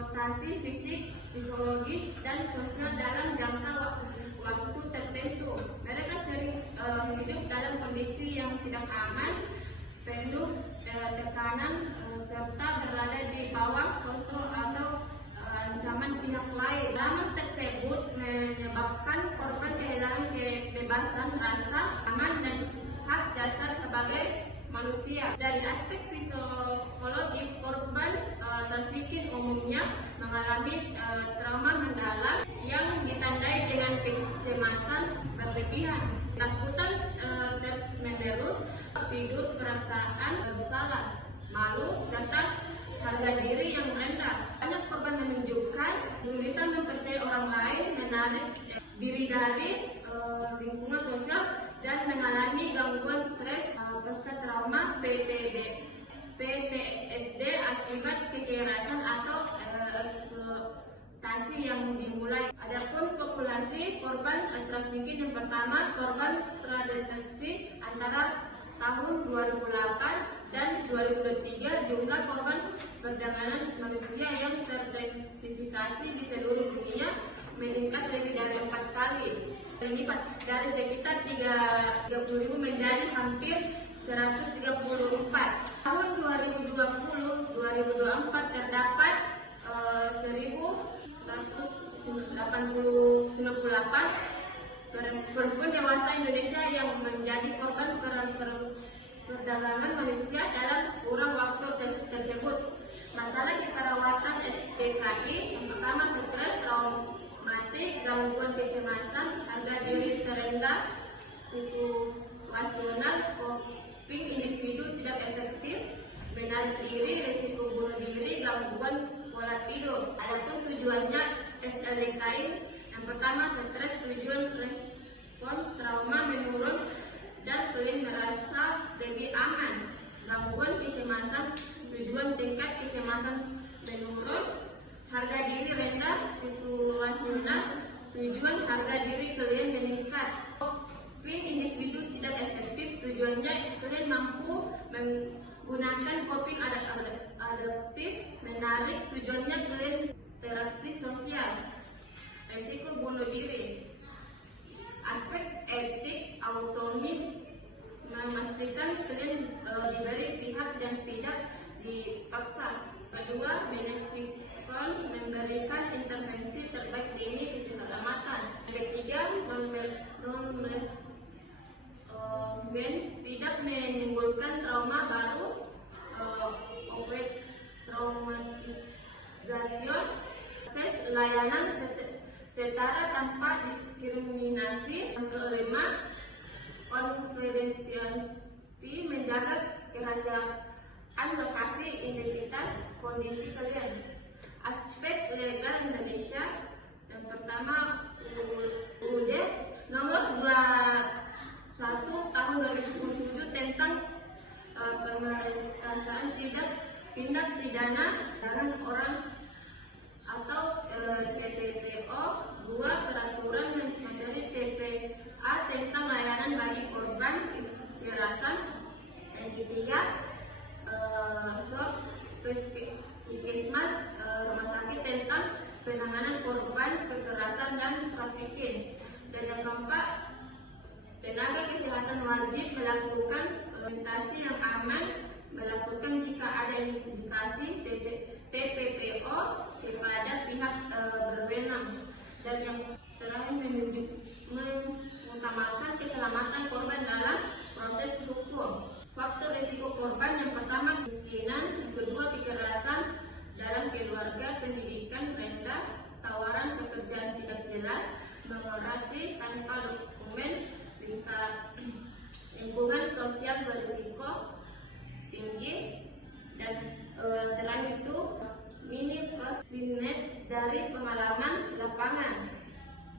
eksploitasi fisik, psikologis, dan sosial dalam jangka waktu tertentu. Mereka sering hidup dalam kondisi yang tidak aman, penuh tekanan, serta berada di bawah kontrol atau ancaman pihak lain. Pengalaman tersebut menyebabkan korban kehilangan kebebasan, rasa aman, dan hak dasar sebagai manusia. Dari aspek psikologis, korban trafficking umumnya mengalami trauma mendalam yang ditandai dengan kecemasan berlebihan, ketakutan terus-menerus, tidur, perasaan bersalah, malu, serta harga diri yang rendah. Banyak korban menunjukkan kesulitan mempercayai orang lain, menarik diri dari lingkungan sosial, dan mengalami gangguan stres pasca trauma PTSD akibat kekerasan atau eksploitasi yang dimulai. Adapun populasi korban trafficking yang pertama, korban terdeteksi antara tahun 2008 dan 2023, jumlah korban perdagangan manusia yang teridentifikasi di seluruh dunia meningkat lebih dari 4 kali lipat, dari sekitar 30.000 menjadi hampir 134. Tahun 2020-2024 terdapat 1.198 perempuan dewasa Indonesia yang menjadi korban perdagangan manusia dalam kurang waktu tersebut. Masalah keperawatan SPKI yang pertama, stres, traumatik, gangguan kecemasan, harga diri terendah, situasional, coping individu tidak efektif, menarik diri, risiko bunuh diri, gangguan pola tidur. Adapun tujuannya SLDKI yang pertama, stres, tujuan respons trauma menurun dan klien merasa lebih aman. Gangguan kecemasan, tujuan tingkat kecemasan menurun, harga diri rendah, situasional, tujuan harga diri klien meningkat. Coping individu tidak efektif, tujuannya klien mampu menggunakan coping adaptif, menarik, tujuannya klien interaksi sosial. Risiko bunuh diri. Aspek etik autonomi memastikan klien diberi pihak dan tidak dipaksa. Kedua, benefikon memberikan intervensi terbaik dini keselamatan. Ketiga, tidak menimbulkan trauma baru, traumatisation, akses layanan setara tanpa diskriminasi. Yang kelima, konfidensiality, menjaga kerahasiaan lokasi, identitas, kondisi klien. Aspek legal Indonesia yang pertama, UUD nomor 21 tahun 2007 tentang pemeriksaan tindak pidana dengan orang atau TPPO. 2. Peraturan Menteri TPA tentang layanan bagi korban kekerasan. Yang ketiga, puskesmas rumah sakit tentang penanganan korban kekerasan dan trafficking. Dan yang keempat, tenaga kesehatan wajib melakukan orientasi yang aman, melakukan jika ada indikasi TPPO kepada pihak berwenang. Dan yang terakhir, mengutamakan keselamatan korban dalam proses hukum. Faktor risiko korban yang pertama, kemiskinan, yang kedua, kekerasan dalam keluarga, pendidikan rendah, tawaran pekerjaan tidak jelas, migrasi tanpa dokumen, lingkungan sosial berisiko tinggi, dan terakhir itu minim plus net dari pengalaman lapangan.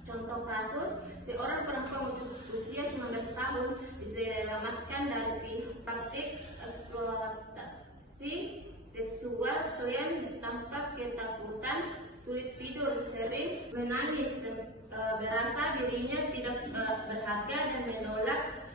Contoh kasus, seorang perempuan usia 19 tahun diselamatkan dari praktik eksploitasi seksual. Klien tampak ketakutan, sulit tidur, sering menangis, merasa dirinya tidak berharga dan menolak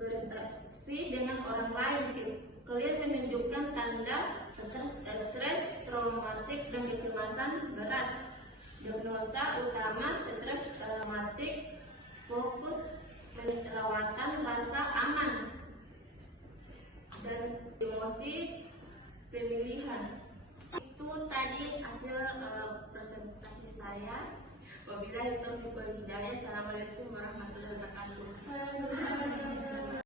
berinteraksi dengan orang lain. Klien menunjukkan tanda stres, traumatik dan kecemasan berat. Diagnosa utama stres traumatik, fokus perawatan rasa aman, dan emosi pemilihan. Itu tadi hasil presentasi saya. Wabillahi taufiq wal hidayah. Assalamualaikum warahmatullahi wabarakatuh.